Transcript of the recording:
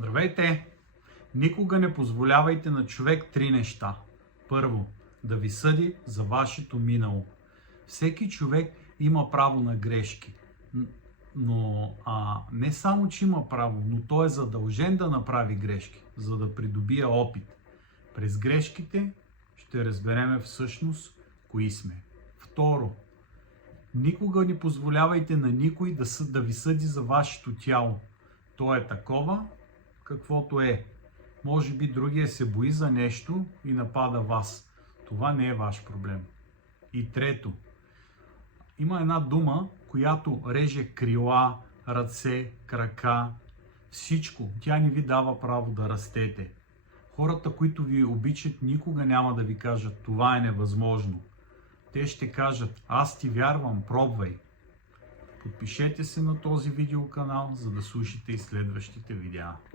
Здравейте! Никога не позволявайте на човек 3 неща. Първо, да ви съди за вашето минало. Всеки човек има право на грешки. Но не само, че има право, но той е задължен да направи грешки, за да придобие опит. През грешките ще разбереме всъщност кои сме. Второ, никога не позволявайте на никой да ви съди за вашето тяло. То е такова, каквото е. Може би другия се бои за нещо и напада вас. Това не е ваш проблем. И трето, има една дума, която реже крила, ръце, крака, всичко. Тя не ви дава право да растете. Хората, които ви обичат, никога няма да ви кажат, това е невъзможно. Те ще кажат, аз ти вярвам, пробвай. Подпишете се на този видеоканал, за да слушате и следващите видеа.